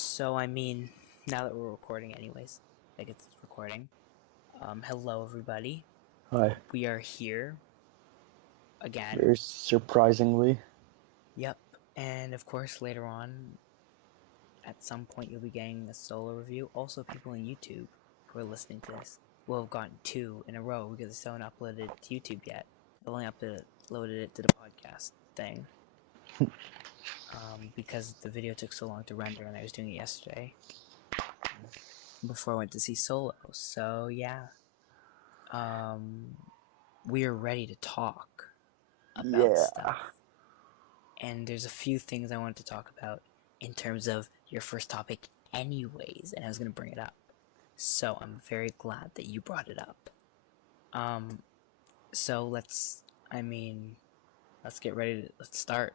So, I mean, now that we're recording anyways, like it's recording, hello everybody. Hi. We are here again. Very surprisingly. Yep. And of course, later on, at some point, you'll be getting a solo review. Also, people on YouTube who are listening to this will have gotten two in a row because I still haven't uploaded it to YouTube yet. I've only uploaded it to the podcast thing. Because the video took so long to render and I was doing it yesterday before I went to see Solo. So, yeah. We are ready to talk about Yeah. stuff. And there's a few things I wanted to talk about in terms of your first topic anyways, and I was going to bring it up. So I'm very glad that you brought it up. So let's get ready to, let's start.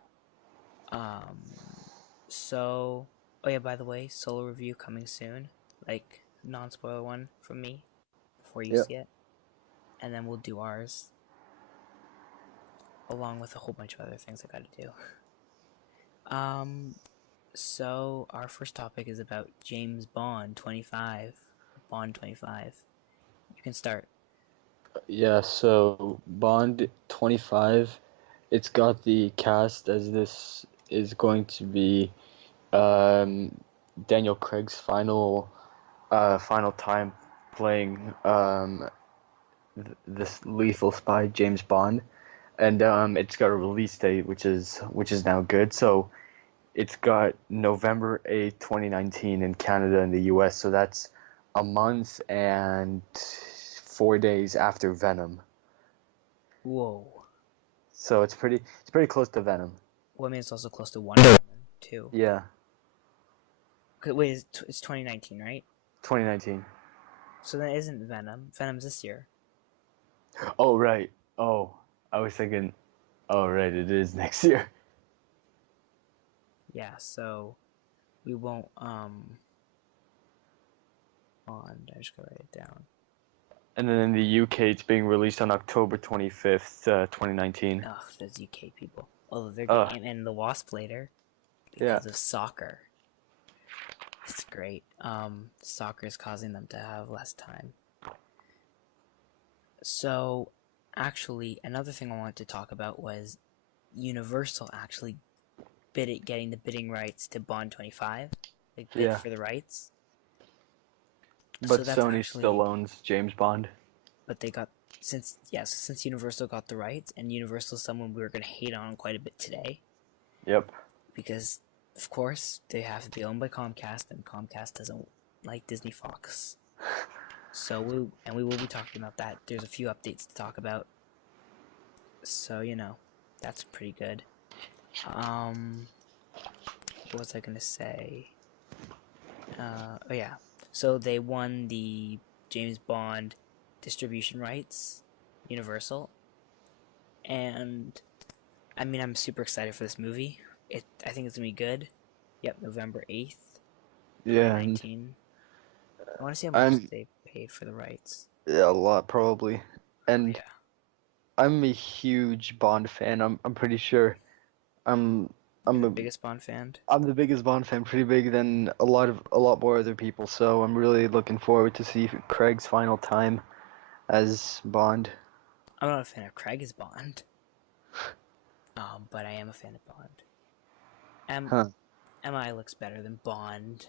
So, oh yeah, by the way, solo review coming soon, like non-spoiler one from me before you Yep. see it. And then we'll do ours along with a whole bunch of other things I gotta do. So our first topic is about James Bond 25. Bond 25. You can start. Yeah, so Bond 25, it's got the cast as this is going to be um, Daniel Craig's final time playing this lethal spy James Bond, and it's got a release date which is now good. So it's got November 8th, 2019 in Canada and the US, so that's a month and 4 days after Venom. Whoa. So it's pretty close to Venom. Well, I mean, it's also close to Wonder Woman, too. Yeah, Wait, it's 2019, right? 2019. So that isn't Venom. Venom's this year. Oh, right. Oh, I was thinking, oh, right, it is next year. Yeah, so we won't, Bond. I just gotta write it down. And then in the UK, it's being released on October 25th, 2019. Ugh, those UK people. Although they're Uh, getting Ant-Man and the Wasp later yeah. because of soccer. It's great. Soccer is causing them to have less time. So, actually, another thing I wanted to talk about was Universal actually getting the bidding rights to Bond 25, like bid Yeah. for the rights. But So that's Sony still actually, owns James Bond. but they got since Universal got the rights, and Universal is someone we were gonna hate on quite a bit today Yep. because, of course, they have to be owned by Comcast, and Comcast doesn't like Disney Fox. So we will be talking about that. There's a few updates to talk about. So, that's pretty good. What was I gonna say? Oh yeah. So they won the James Bond distribution rights, Universal. And I mean, I'm super excited for this movie. I think it's gonna be good. Yep, November 8th, Yeah, and 2019. I want to see how much I'm they paid for the rights. yeah, a lot probably. Oh And yeah. I'm a huge Bond fan. I'm pretty sure. I'm You're I'm the a, biggest Bond fan? I'm the biggest Bond fan, pretty big than a lot more other people. So I'm really looking forward to see Craig's final time as Bond. I'm not a fan of Craig as Bond. But I am a fan of Bond. Huh. MI looks better than Bond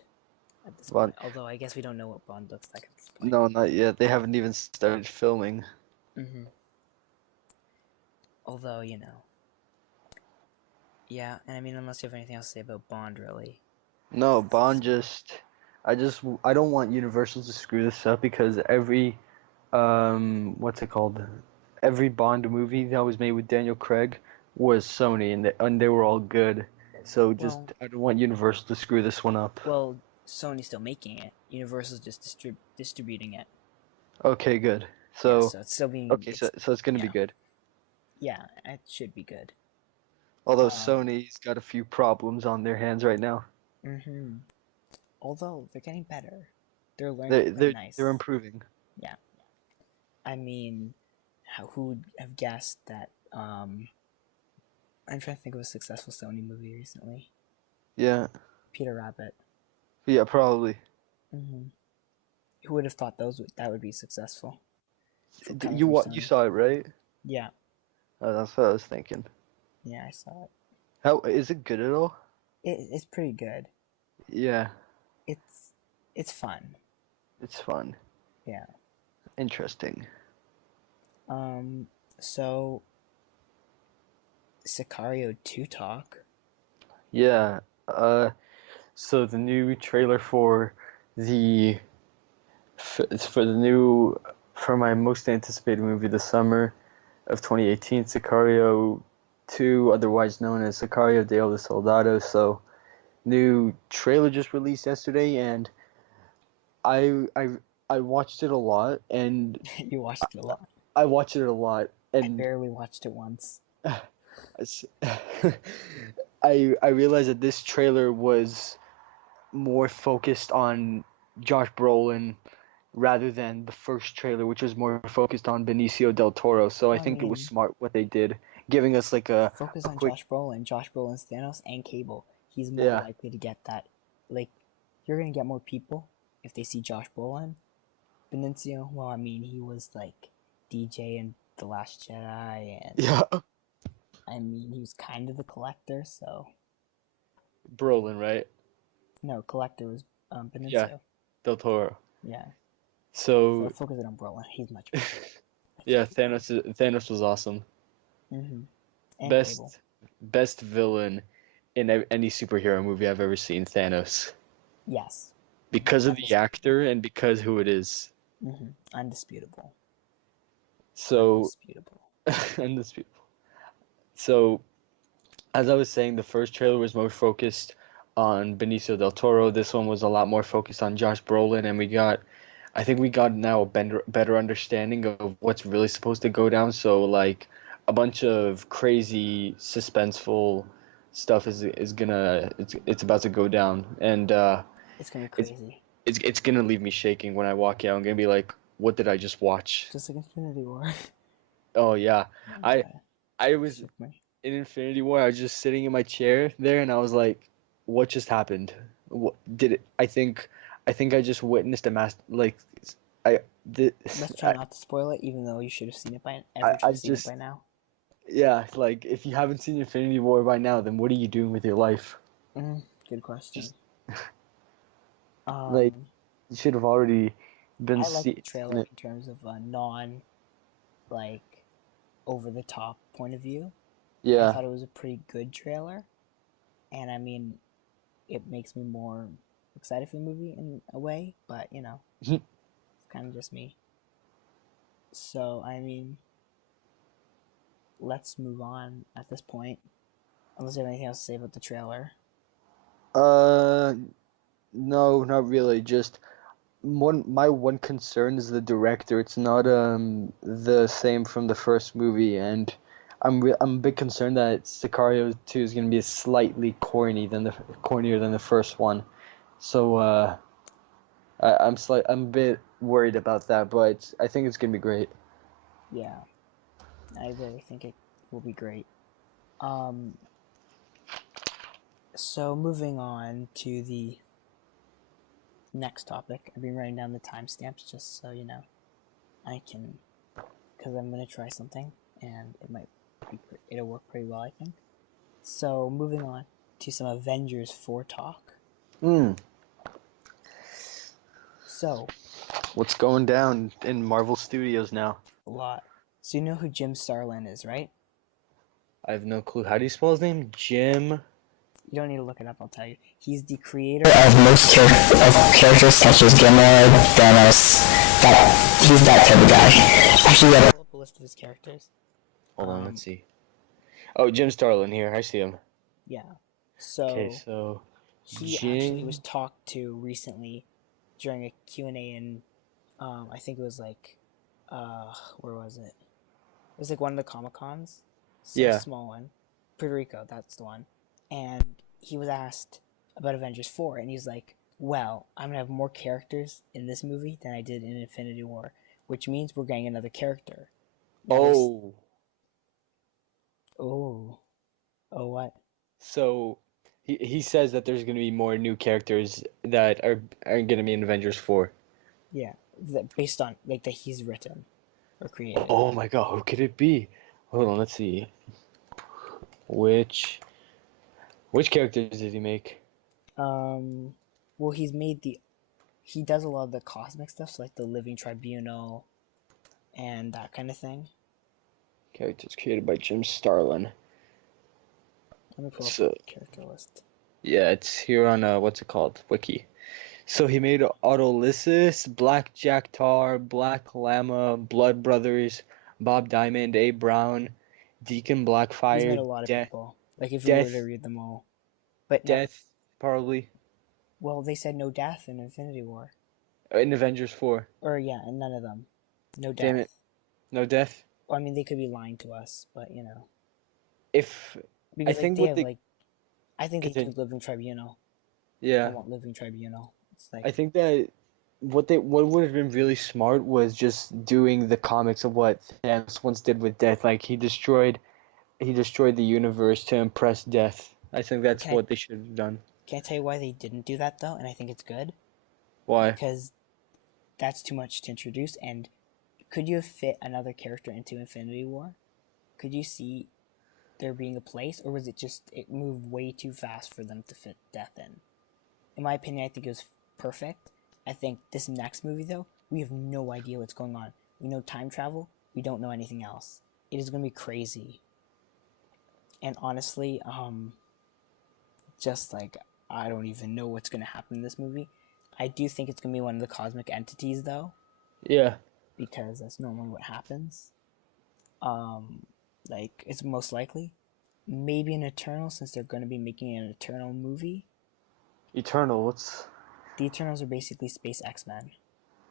at this Bond? point. Although I guess we don't know what Bond looks like at this point. No, not yet. They haven't even started filming. Mm-hmm. Although, yeah, and I mean, unless you have anything else to say about Bond, really. No, Bond I don't want Universal to screw this up because what's it called? Every Bond movie that was made with Daniel Craig was Sony, and they were all good. So Well, I don't want Universal to screw this one up. well, Sony's still making it. Universal's just distributing it. Okay, good. Yeah, So so it's still being, okay, so it's gonna be yeah, good. yeah, it should be good. Although Um, Sony's got a few problems on their hands right now. mm-hmm. Although they're getting better, they're learning They to play they're nice. they're improving. Yeah, I mean, who would have guessed that? I'm trying to think of a successful Sony movie recently. Yeah. Peter Rabbit. Yeah, probably. Hmm. Who would have thought that would be successful from coming You from you Sony? saw it, right? Yeah, That's what I was thinking. yeah, I saw it. How is it good at all? It's pretty good. Yeah, It's it's fun. it's fun. Yeah. Interesting. Um. So Sicario 2 talk. Yeah. So the new trailer the it's for the new for my most anticipated movie this summer of 2018, Sicario 2, otherwise known as Sicario de Soldado. So new trailer just released yesterday, and I I I watched it a lot, and You watched it a lot. I watched it a lot, I and barely watched it once. s- I realized that this trailer was more focused on Josh Brolin rather than the first trailer, which was more focused on Benicio del Toro. So I Well, I think it was mean, smart what they did, giving us like focus a on quick Josh Brolin. Josh Brolin's Thanos and Cable. He's more yeah likely to get that. Like, you're gonna get more people if they see Josh Brolin. Benicio, well, I mean, he was like DJ in The Last Jedi, and yeah I mean, he was kind of the collector, so. Brolin, right? No, collector was Yeah, Benicio. del Toro. Yeah. So Focus on Brolin. He's much better. yeah, Thanos was awesome. Mm-hmm. And Cable. Best villain in any superhero movie I've ever seen, Thanos. Yes. Because of the Undisputable. actor and because who it is. Mm-hmm. Undisputable. So Undisputable. undisputable. So as I was saying, the first trailer was more focused on Benicio del Toro. This one was a lot more focused on Josh Brolin, and I think we got now a better understanding of what's really supposed to go down. So like a bunch of crazy suspenseful stuff it's about to go down, and It's gonna be it's crazy. it's gonna leave me shaking when I walk out. I'm gonna be like, what did I just watch? Just like Infinity War. Oh yeah, Oh I god. I was Shook me. in Infinity War. I was just sitting in my chair there, and I was like, what just happened? What did it? I think I just witnessed a mass like I did. Let's try not to spoil it, even though you should have seen it by I, everyone should I have seen it just by now. yeah, like if you haven't seen Infinity War by now, then what are you doing with your life? Good question. Just like Um, you should have already been I like the seen trailer it. in terms of a non like over the top point of view. I Yeah. thought it was a pretty good trailer, and I mean, it makes me more excited for the movie in a way. But it's kind of just me. So I mean, let's move on at this point. Unless you have anything else to say about the trailer. Uh, no, not really. Just my one concern is the director. It's not the same from the first movie, and I'm a bit concerned that Sicario 2 is gonna be slightly cornier than the first one. So I'm a bit worried about that, but I think it's gonna be great. Yeah, I really think it will be great. Um, so moving on to the next topic. I've been writing down the timestamps just so I can, because I'm gonna try something and it'll work pretty well, I think. So moving on to some Avengers 4 talk. Hmm. So What's going down in Marvel Studios now? a lot. So you know who Jim Starlin is, right? I have no clue. How do you spell his name? Jim. You don't need to look it up. I'll tell you. He's the creator of most characters such as Gamora, Thanos. He's that type of guy. Actually, I pull up a list of his characters. Hold on, let's see. Oh, Jim Starlin here. I see him. Yeah. Okay, So so he actually was Jim. talked to recently during a Q&A in I think it was like where was it? It was like one of the Comic Cons, some Yeah. small one, Puerto Rico. That's the one. And he was asked about Avengers 4, and he's like, "Well, I'm gonna have more characters in this movie than I did in Infinity War, which means we're getting another character." Now there's Oh, oh what? so He says that there's gonna be more new characters that are gonna be in Avengers 4. Yeah, that based on like that he's written or created. Oh my God, who could it be? Hold on, let's see. Which which characters did he make? Um, well, he does a lot of the cosmic stuff, so like the Living Tribunal and that kind of thing. Characters created by Jim Starlin. Let me pull up So the character list. yeah, it's here on what's it called? Wiki. So he made Autolysis, Black Jack Tar, Black Llama, Blood Brothers, Bob Diamond, A Brown, Deacon He's made Blackfire, a lot of people. Like if we were to Death, read them all, but no. Death, probably Well, they said no death in Infinity War, in Avengers 4. or yeah, and none of them. No Damn it, death. no death. Well, I mean, they could be lying to us, but If I because like think they what have they like, I think they continue, took Living Tribunal. I yeah, want Living Tribunal. It's like I think that what would have been really smart was just doing the comics of what Thanos once did with Death. Like he destroyed the universe to impress Death. I think that's can I what they should have done. can I tell you why they didn't do that though? And I think it's good Why? because that's too much to introduce. And could you have fit another character into Infinity War? Could you see there being a place, or was it just it moved way too fast for them to fit Death in? In my opinion, I think it was perfect. I think this next movie though, we have no idea what's going on. We know time travel. We don't know anything else. It is going to be crazy. And honestly, just like I don't even know what's going to happen in this movie. I do think it's going to be one of the cosmic entities though, Yeah. because that's normally what happens. Like it's most likely maybe an Eternal, since they're going to be making an Eternal movie. Eternal. What's The Eternals are basically space X-Men.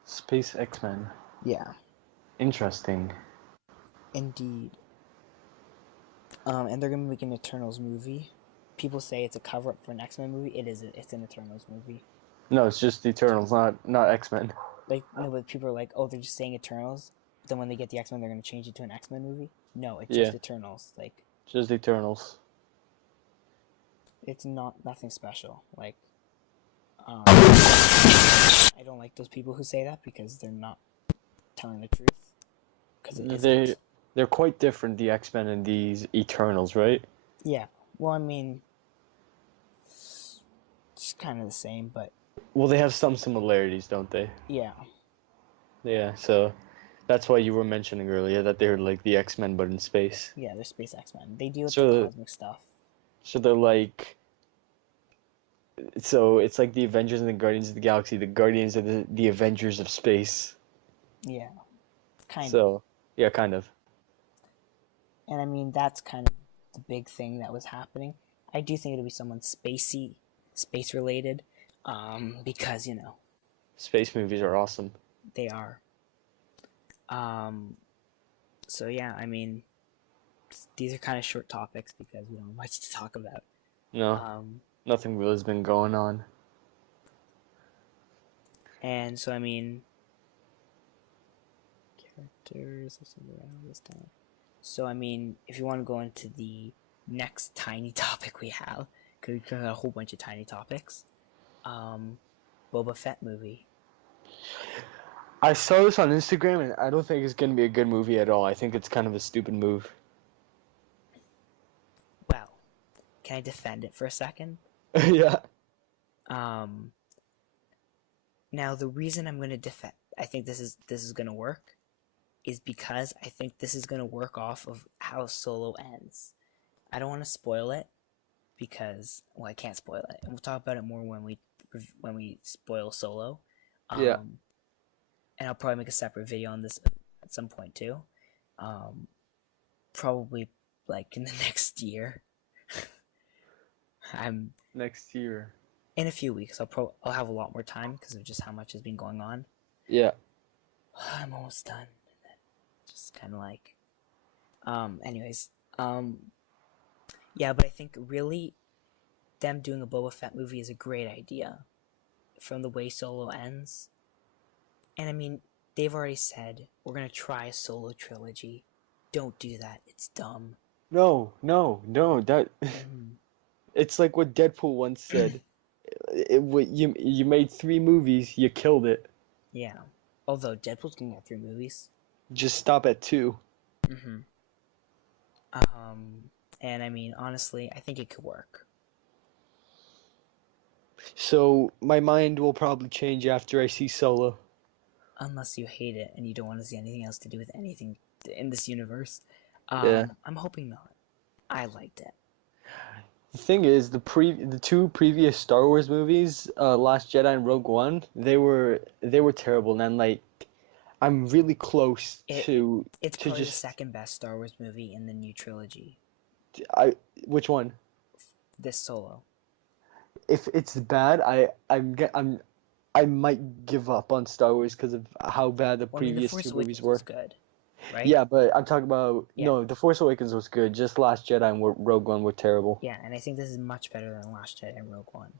Space X-Men? Yeah, Interesting. indeed. And they're gonna make an Eternals movie. People say it's a cover-up for an X-Men movie. It isn't. It's an Eternals movie. No, it's just Eternals, not X-Men. Like no, but people are like, oh, they're just saying Eternals. Then when they get the X-Men, they're gonna change it to an X-Men movie. No, it's Yeah, just Eternals. Like just Eternals. it's nothing special. Like I don't like those people who say that because they're not telling the truth. Because it They isn't. they're quite different, the X-Men and these Eternals, right? Yeah. Well, I mean, it's kind of the same, but Well, they have some similarities, don't they? yeah. Yeah, so that's why you were mentioning earlier that they're like the X-Men but in space. Yeah, they're space X-Men. They deal with the So cosmic stuff. so they're like so it's like the Avengers and the Guardians of the Galaxy. The Guardians are the Avengers of space. Yeah, kind of. So yeah, kind of. And I mean, that's kind of the big thing that was happening. I do think it'll be someone spacey, space related, because Space movies are awesome. they are. Um, so yeah, I mean, these are kind of short topics because we don't have much to talk about. No, Um, nothing really has been going on. and so I mean, characters or something around this time. So I mean, if you want to go into the next tiny topic we have, because we got a whole bunch of tiny topics, Boba Fett movie. I saw this on Instagram and I don't think it's gonna be a good movie at all. I think it's kind of a stupid move. Well, can I defend it for a second? Yeah. Um, now the reason I'm going to defend, I think this is going to work, is because I think this is going to work off of how Solo ends. I don't want to spoil it because, well, I can't spoil it, and we'll talk about it more when we spoil Solo. Yeah. And I'll probably make a separate video on this at some point too. Probably like in the next year. I'm Next year. in a few weeks. I'll have a lot more time because of just how much has been going on. Yeah. I'm almost done. Just kind of like, anyways, yeah, but I think really, them doing a Boba Fett movie is a great idea, from the way Solo ends. And I mean, they've already said we're gonna try a Solo trilogy. Don't do that. It's dumb. No. That It's like what Deadpool once said. You made 3 movies, you killed it. Yeah. Although Deadpool's gonna get 3 movies. Just stop at 2. Mm-hmm. Um, and I mean, honestly, I think it could work. So my mind will probably change after I see Solo. Unless you hate it and you don't want to see anything else to do with anything in this universe. Yeah. I'm hoping not. I liked it. The thing is, the 2 previous Star Wars movies, Last Jedi and Rogue One, they were terrible, and like I'm really close It to it's to probably the just second best Star Wars movie in the new trilogy. I which one? This Solo. If it's bad, I might give up on Star Wars because of how bad the Well, I mean, The previous 2 Force movies Awakens was were. good, right? Yeah, but I'm talking about Yeah, no, The Force Awakens was good. Just Last Jedi and Rogue One were terrible. yeah, and I think this is much better than Last Jedi and Rogue One.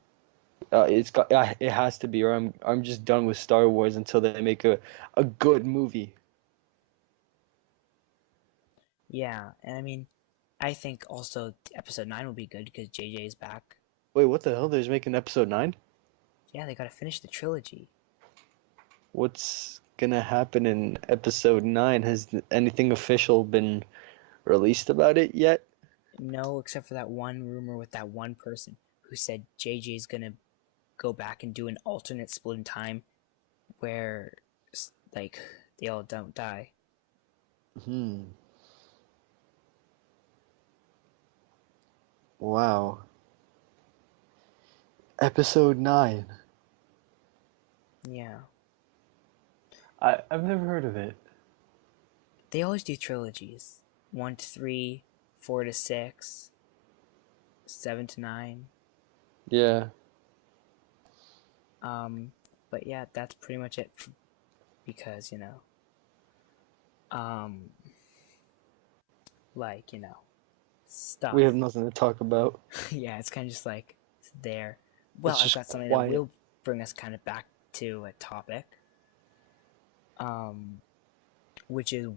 It has to be, or I'm just done with Star Wars until they make a good movie. Yeah, and I mean, I think also Episode 9 will be good because JJ is back. Wait, what the hell? There's making episode 9? Yeah, they gotta finish the trilogy. What's gonna happen in episode 9? Has anything official been released about it yet? No, except for that one rumor with that one person who said JJ's gonna go back and do an alternate split in time where, like, they all don't die. Hmm. Wow. Episode 9. Yeah. I've never heard of it. They always do trilogies. 1 to 3, 4 to 6, 7 to 9. Yeah. But yeah, that's pretty much it because, like, stuff. We have nothing to talk about. Yeah, it's kind of just like there. Well, It's I've just got something that quiet. will bring us kind of back to a topic, which is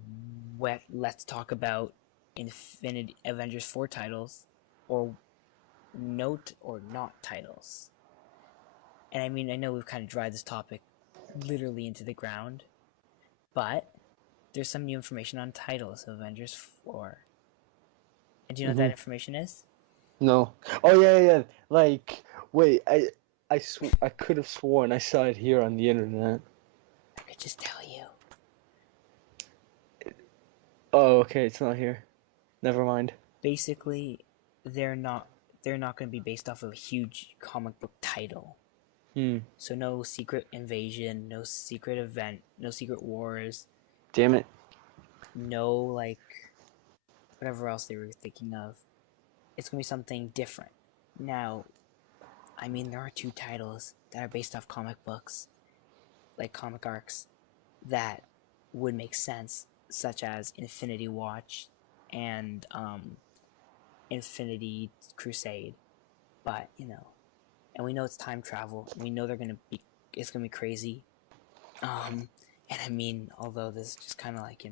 let's talk about Infinity Avengers 4 titles, or note or not titles. And I mean, I know we've kind of driven this topic literally into the ground, but there's some new information on titles of Avengers 4. And do you know what that information is? No. Oh yeah. Like, wait, I could have sworn I saw it here on the internet. I could just tell you. Oh, okay, it's not here. Never mind. Basically, they're not going to be based off of a huge comic book title. So no secret invasion, no secret event, no secret wars. Damn it. No, like, whatever else they were thinking of. It's going to be something different. Now, I mean, there are 2 titles that are based off comic books, like comic arcs, that would make sense, such as Infinity Watch and Infinity Crusade. But, and we know it's time travel. We know it's gonna be crazy. And I mean, although this is just kind of like,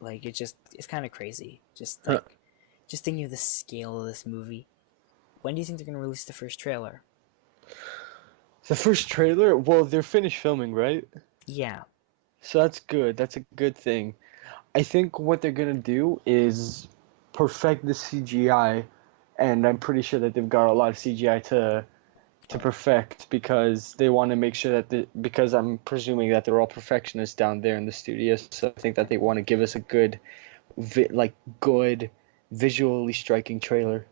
like it's kind of crazy. Just thinking of the scale of this movie. When do you think they're gonna release the first trailer? The first trailer? Well, they're finished filming, right? Yeah. So that's good. That's a good thing. I think what they're gonna do is perfect the CGI, and I'm pretty sure that they've got a lot of CGI to perfect because they want to make sure that because I'm presuming that they're all perfectionists down there in the studios, so I think that they want to give us a good, good, visually striking trailer.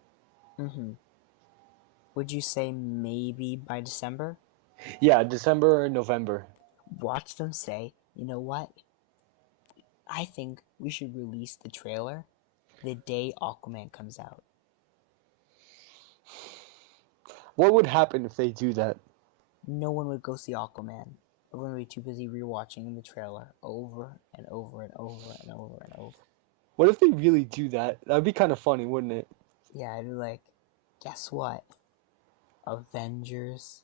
Would you say maybe by December? Yeah, December or November. Watch them say, you know what? I think we should release the trailer the day Aquaman comes out. What would happen if they do that? No one would go see Aquaman. Everyone would be too busy rewatching the trailer over and over and over and over and over. What if they really do that? That'd be kind of funny, wouldn't it? Yeah, I'd be like, guess what? Avengers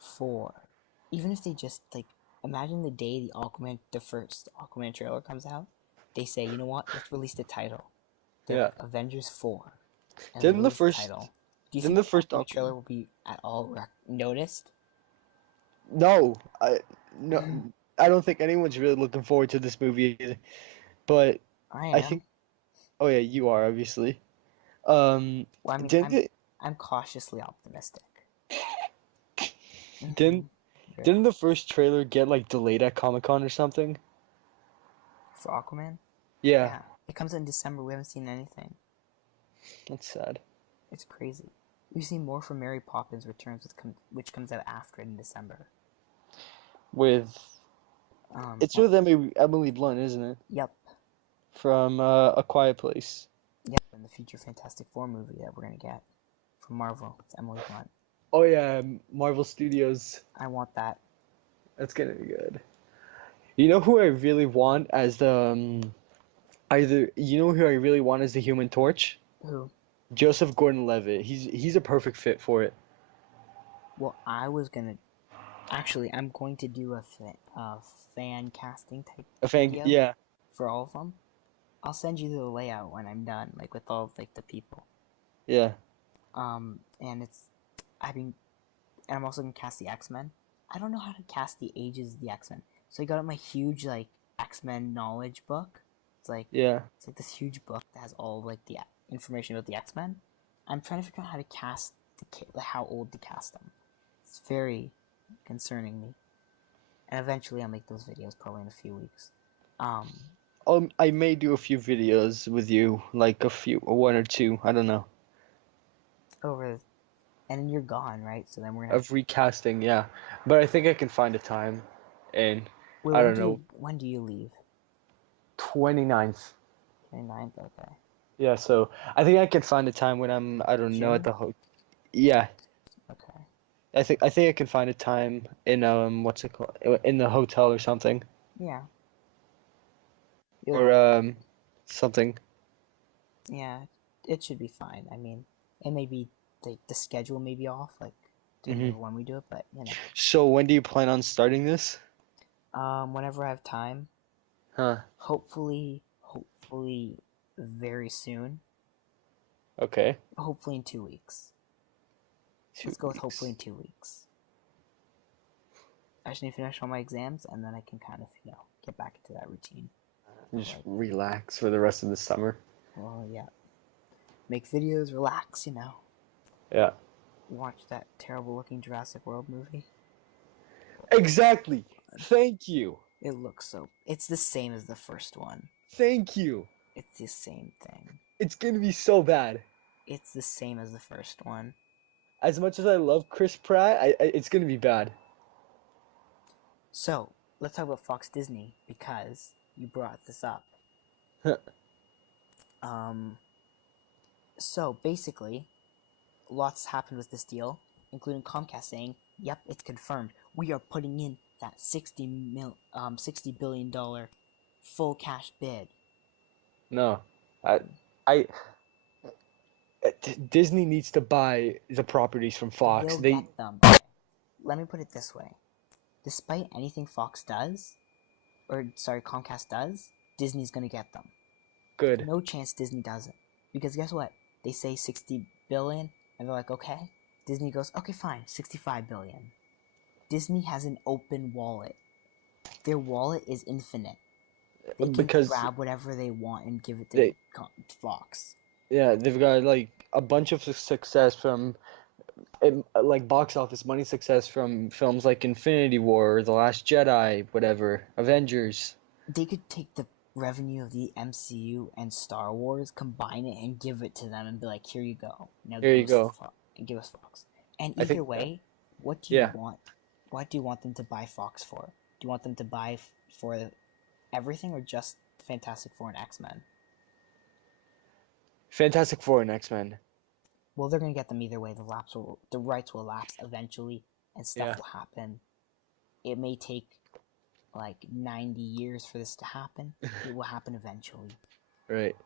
4. Even if they just, like, imagine the day the first Aquaman trailer comes out, they say, you know what, let's release the title. Yeah. Avengers 4. And they Didn't the released the first title. Do you didn't think the the first new trailer will be at all noticed? No, no, I don't think anyone's really looking forward to this movie either. But I I am. think, oh yeah, you are obviously. Well, I mean, Didn't it, I'm cautiously optimistic. didn't Very didn't the cautious. first trailer get like delayed at Comic-Con or something? For Aquaman? Yeah, Yeah. It comes out in December. We haven't seen anything. that's sad. It's crazy. We've seen more from Mary Poppins Returns, which comes out after in December. With it's And, with Emily Blunt, isn't it? yep. From A Quiet Place. Yep. And the future Fantastic Four movie that we're gonna get from Marvel. It's Emily Blunt. Oh yeah, Marvel Studios. I want that. That's gonna be good. You know who I really want as the either you know who I really want as the Human Torch? Who? Joseph Gordon-Levitt. He's a perfect fit for it. Well, I was gonna. Actually, I'm going to do a fan casting type I think video yeah. for all of them. I'll send you the layout when I'm done, like with all of like the people. Yeah. And I'm also gonna cast the X-Men. I don't know how to cast the ages of the X-Men, so I got out my huge like X-Men knowledge book. Yeah. It's like this huge book that has all like the information about the X-Men. I'm trying to figure out how to cast how old to cast them. It's very concerning me. And eventually I'll make those videos probably in a few weeks. I may do a few videos with you, like one or two, I don't know, And then you're gone, right? So then we're gonna. of recasting, yeah. But I think I can find a time, and Wait, I don't know, when do you leave? 29th. 29th? Okay. Yeah, so I think I can find a time when I don't know, at June? the yeah. Okay. I think I can find a time in what's it called? In the hotel or something. Yeah. Or something. Yeah. It should be fine. I mean, it may be like the schedule may be off, like due to Hmm. when we do it, but you know. So when do you plan on starting this? Whenever I have time. Huh. Hopefully very soon. Okay. Hopefully in 2 weeks. Let's go with hopefully in 2 weeks. I just need to finish all my exams, and then I can kind of, get back into that routine. Just relax for the rest of the summer. Well, yeah. Make videos, relax, Yeah. Watch that terrible-looking Jurassic World movie. Exactly. Thank you. It's the same as the first one. Thank you. It's the same thing. It's gonna be so bad. It's the same as the first one. As much as I love Chris Pratt, it's gonna be bad. So, let's talk about Fox Disney, because you brought this up. So, basically, lots happened with this deal, including Comcast saying, yep, it's confirmed. We are putting in that $60 billion full cash bid. No, I Disney needs to buy the properties from Fox. They'll get them. Okay. Let me put it this way. Despite anything Comcast does, Disney's gonna get them. Good. No chance Disney doesn't. Because guess what? They say 60 billion, and they're like, okay. Disney goes, okay, fine, 65 billion. Disney has an open wallet. Their wallet is infinite. They can grab whatever they want and give it to Fox. Yeah, they've got like a bunch of success from like box office money success from films like Infinity War, The Last Jedi, whatever, Avengers. They could take the revenue of the MCU and Star Wars, combine it, and give it to them, and be like, "Here you go. Now here you go." And give us Fox. And either way, what do you want? What do you want them to buy Fox for? Do you want them to buy for everything, or just Fantastic Four and X-Men? Fantastic Four and X-Men. Well, they're gonna get them either way. The rights will lapse eventually, and stuff will happen. It may take like 90 years for this to happen. It will happen eventually. Right.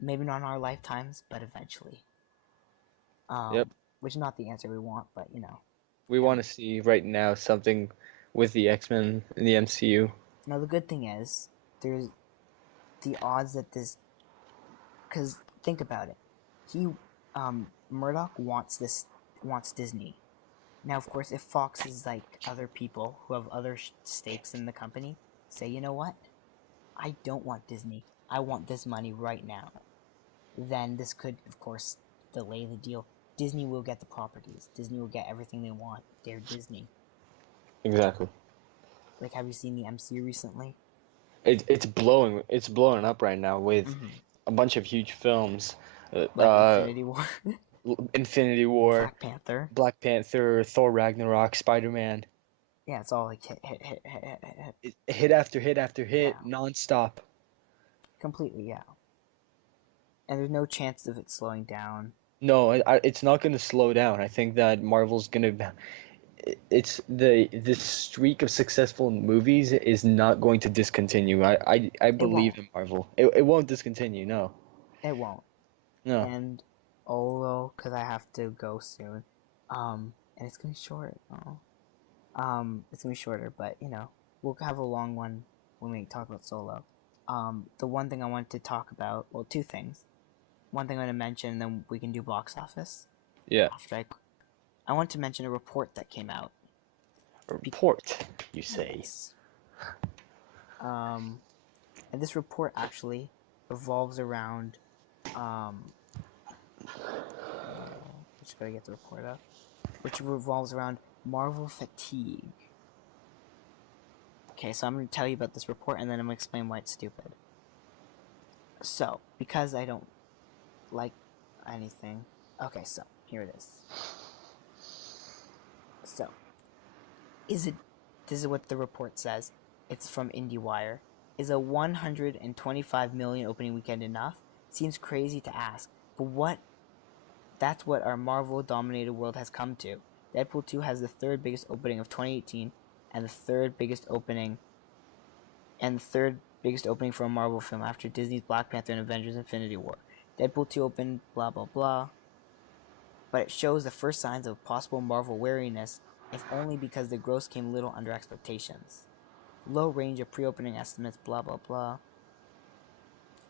Maybe not in our lifetimes, but eventually. Which is not the answer we want, but We want to see right now something with the X-Men in the MCU. Now the good thing is, there's the odds that Because think about it. Murdoch wants Disney. Now, of course, if Fox is like other people who have other stakes in the company, say, you know what? I don't want Disney. I want this money right now. Then this could, of course, delay the deal. Disney will get the properties. Disney will get everything they want. They're Disney. Exactly. Like, have you seen the MCU recently? It's blowing up right now with a bunch of huge films. Like Infinity War, Infinity War, Black Panther. Black Panther, Thor Ragnarok, Spider-Man. Yeah, it's all like hit. Hit after hit after hit, Yeah. non-stop. Completely, yeah. And there's no chance of it slowing down. No, it's not going to slow down. I think that Marvel's going to it's this streak of successful movies is not going to discontinue. I believe in Marvel. It won't discontinue, no. It won't. No. And although, because I have to go soon, and it's gonna be short. It's gonna be shorter, but you know, we'll have a long one when we talk about Solo. The one thing I wanted to talk about, well, two things. One thing I want to mention, and then we can do box office. Yeah. After I want to mention a report that came out. A report, you say? Yes. And this report actually revolves around. Just gotta get the report up. Which revolves around Marvel fatigue. Okay, so I'm gonna tell you about this report, and then I'm gonna explain why it's stupid. So, because I don't like anything. Okay, so here it is. So, this is what the report says. It's from IndieWire. Is a 125 million opening weekend enough? Seems crazy to ask, but that's what our Marvel-dominated world has come to. Deadpool 2 has the third biggest opening of 2018, and the third biggest opening for a Marvel film after Disney's Black Panther and Avengers Infinity War. Deadpool 2 opened blah blah blah, but it shows the first signs of possible Marvel wariness, if only because the gross came little under expectations. Low range of pre-opening estimates, blah blah blah.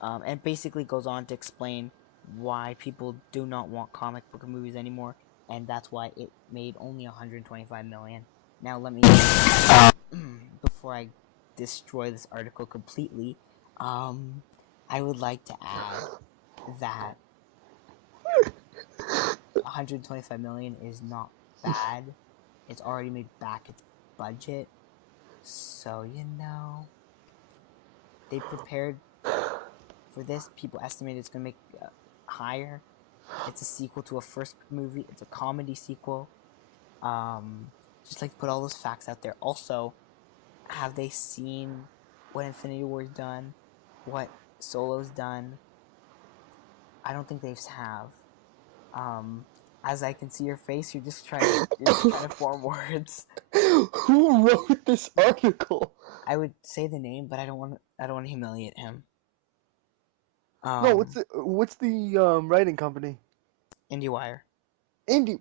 And basically goes on to explain why people do not want comic book movies anymore, and that's why it made only 125 million. Now let me, before I destroy this article completely, I would like to add that 125 million is not bad. It's already made back its budget, so you know, they prepared for this. People estimate it's gonna make higher. It's a sequel to a first movie. It's a comedy sequel. Just like to put all those facts out there. Also, have they seen what Infinity War's done? What Solo's done? I don't think they have. As I can see your face, you're just trying to form words. Who wrote this article? I would say the name, but I don't want to humiliate him. No, what's the writing company? IndieWire. Indie.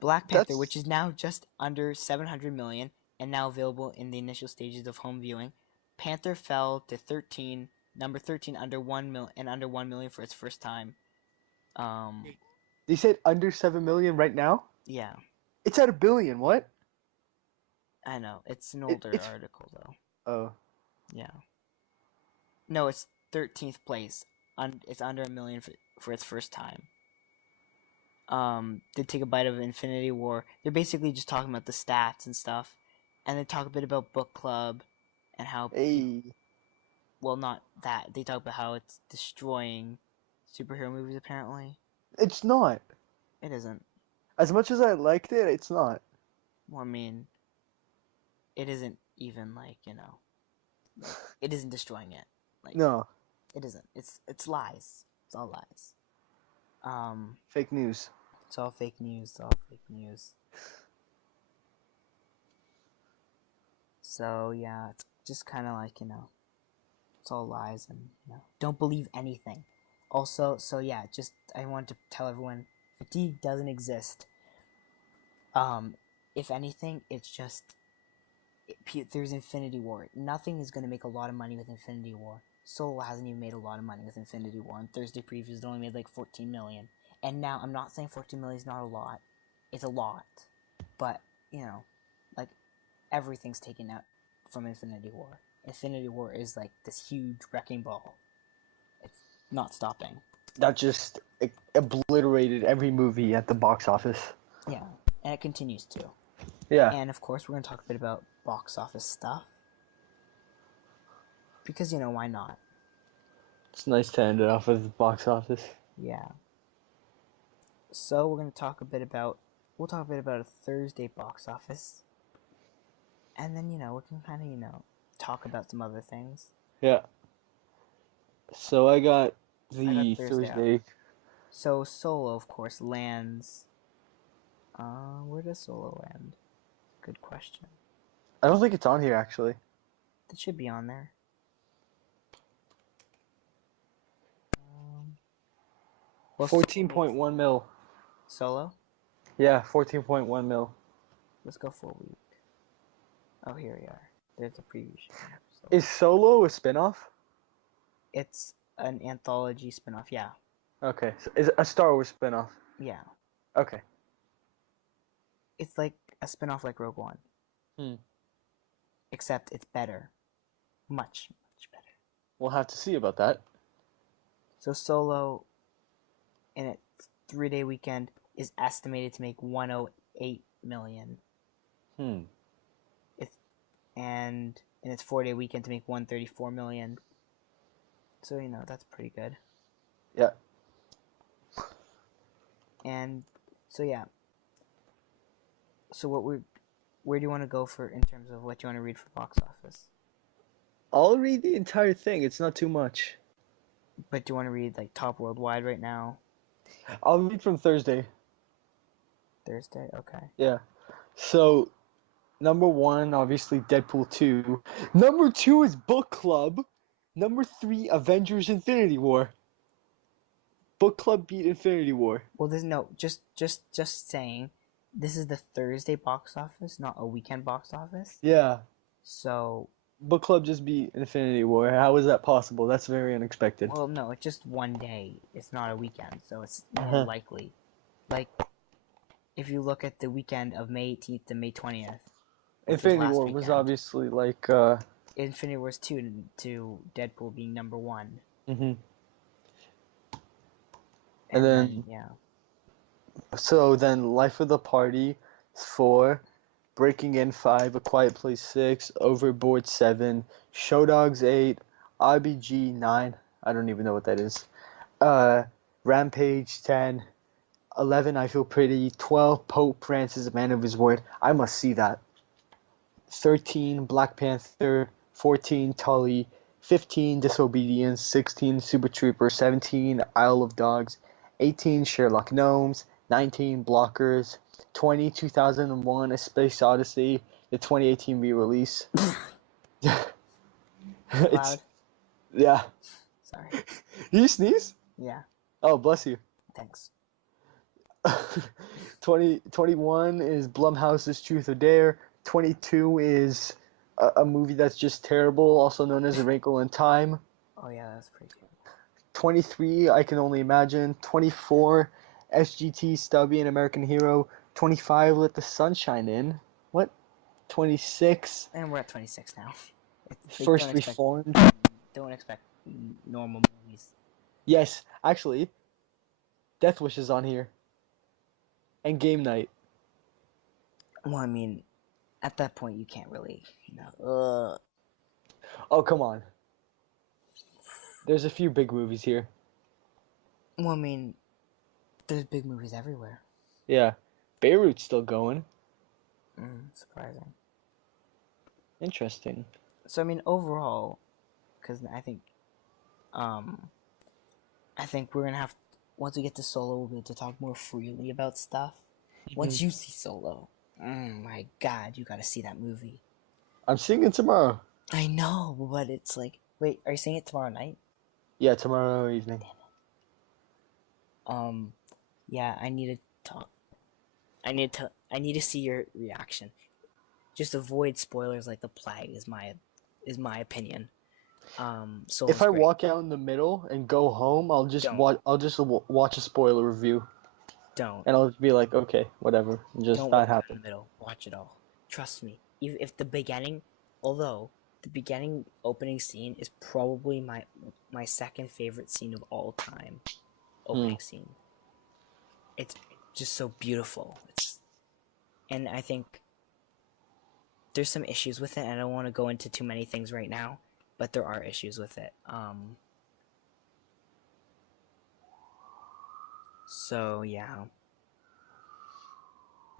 Black Panther, which is now just under 700 million and now available in the initial stages of home viewing. Panther fell to number 13 under 1 million for its first time. They said under 7 million right now? Yeah. It's at 1 billion, what? I know. It's an older article though. Oh. Yeah. No, it's 13th place. It's under 1 million for its first time. They take a bite of Infinity War. They're basically just talking about the stats and stuff, and they talk a bit about book club and how. Hey. Well, not that. They talk about how it's destroying superhero movies. Apparently, it's not. It isn't. As much as I liked it, it's not. Well, I mean, it isn't even it isn't destroying it. No. It isn't. It's lies. It's all lies. Fake news. It's all fake news. It's all fake news. So yeah, it's just kind of it's all lies, and don't believe anything. Also, so yeah, I want to tell everyone, fatigue doesn't exist. If anything, it's just there's Infinity War. Nothing is going to make a lot of money with Infinity War. Solo hasn't even made a lot of money with Infinity War. On Thursday previews, it only made like 14 million. And now, I'm not saying 14 million is not a lot. It's a lot. But, you know, like, everything's taken out from Infinity War. Infinity War is like this huge wrecking ball. It's not stopping. That just obliterated every movie at the box office. Yeah, and it continues to. Yeah. And of course, we're going to talk a bit about box office stuff. Because, you know, why not? It's nice to end it off with the box office. Yeah. So, we're going to talk a bit about... We'll talk a bit about a Thursday box office. And then, you know, we can kind of, you know, talk about some other things. Yeah. So I got Thursday. Thursday. So Solo, of course, lands... where does Solo land? Good question. I don't think it's on here, actually. It should be on there. Well, 14.1 mil. Solo? Yeah, 14.1 mil. Let's go for a week. Oh, here we are. There's a preview show. So. Is Solo a spin-off? It's an anthology spin-off, yeah. Okay, so is it a Star Wars spin-off? Yeah. Okay. It's like a spin-off like Rogue One. Except it's better. Much, much better. We'll have to see about that. So Solo, in its 3-day weekend, is estimated to make 108 million. And in its 4-day weekend to make 134 million. So, you know, that's pretty good. Yeah. And so, yeah. So where do you want to go for in terms of what you want to read for box office? I'll read the entire thing. It's not too much. But do you want to read like top worldwide right now? I'll read from Thursday. Thursday? Okay. Yeah. So, number 1, obviously Deadpool 2. Number 2 is Book Club. Number 3, Avengers Infinity War. Book Club beat Infinity War. Well, there's no, just saying, this is the Thursday box office, not a weekend box office. Yeah. So... Book Club just beat Infinity War. How is that possible? That's very unexpected. Well, no, it's just one day. It's not a weekend, so it's more likely. Like, if you look at the weekend of May 18th to May 20th. Infinity War was obviously like... Infinity War's 2 to Deadpool being number 1. Mm-hmm. And then, yeah. So then Life of the Party 4, Breaking In 5, A Quiet Place 6, Overboard 7, Show Dogs 8, RBG 9, I don't even know what that is, Rampage 10, 11, I Feel Pretty, 12, Pope Francis, a Man of His Word, I must see that, 13, Black Panther, 14, Tully, 15, Disobedience, 16, Super Trooper, 17, Isle of Dogs, 18, Sherlock Gnomes, 19, Blockers, 20, 2001, A Space Odyssey, the 2018 re-release. Loud? Yeah. Sorry. Did you sneeze? Yeah. Oh, bless you. Thanks. 21 is Blumhouse's Truth or Dare. 22 is a movie that's just terrible, also known as A Wrinkle in Time. Oh yeah, that's pretty good. 23, I Can Only Imagine. 24, SGT, Stubby, and American Hero. 25, Let the Sunshine In. What? 26. And we're at 26 now. First Reformed. Don't expect normal movies. Yes, actually, Death Wish is on here. And Game Night. Well, I mean, at that point, you can't really, Oh, come on. There's a few big movies here. Well, I mean, there's big movies everywhere. Yeah. Beirut's still going. Surprising. Interesting. So, I mean, overall, because I think we're going to have, once we get to Solo, we'll be able to talk more freely about stuff. Once you see Solo, my God, you got to see that movie. I'm seeing it tomorrow. I know, but it's like, wait, are you seeing it tomorrow night? Yeah, tomorrow evening. Damn it. Yeah, I need to talk. I need to see your reaction. just avoid spoilers like the plague is my opinion. If Solo's I great. walk out in the middle and go home, Don't I'll just watch a spoiler review, don't and I'll just be like, okay, whatever. Just don't that walk out in happened. the middle. Watch it all. Trust me. Even if the beginning, although the beginning opening scene is probably my second favorite scene of all time. Hmm. Opening scene. It's just so beautiful. And I think there's some issues with it, and I don't want to go into too many things right now, but there are issues with it. So yeah,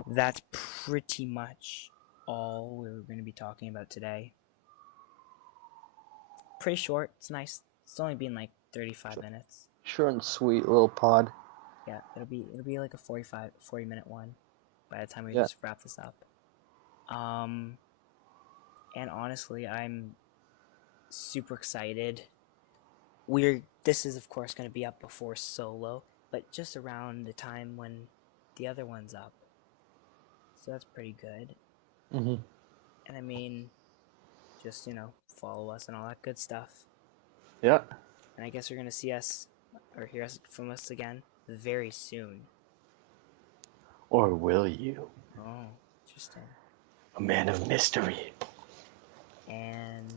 that's pretty much all we're going to be talking about today. Pretty short. It's nice. It's only been like 35 minutes. Short and sweet little pod. Yeah, it'll be like a 40-minute one by the time we Yeah. just wrap this up. And honestly, I'm super excited. This is of course going to be up before Solo, but just around the time when the other one's up. So that's pretty good. Mhm. And I mean, just follow us and all that good stuff. Yeah. And I guess you're going to see us or hear from us again very soon. Or will you? Oh, interesting. A man of mystery. And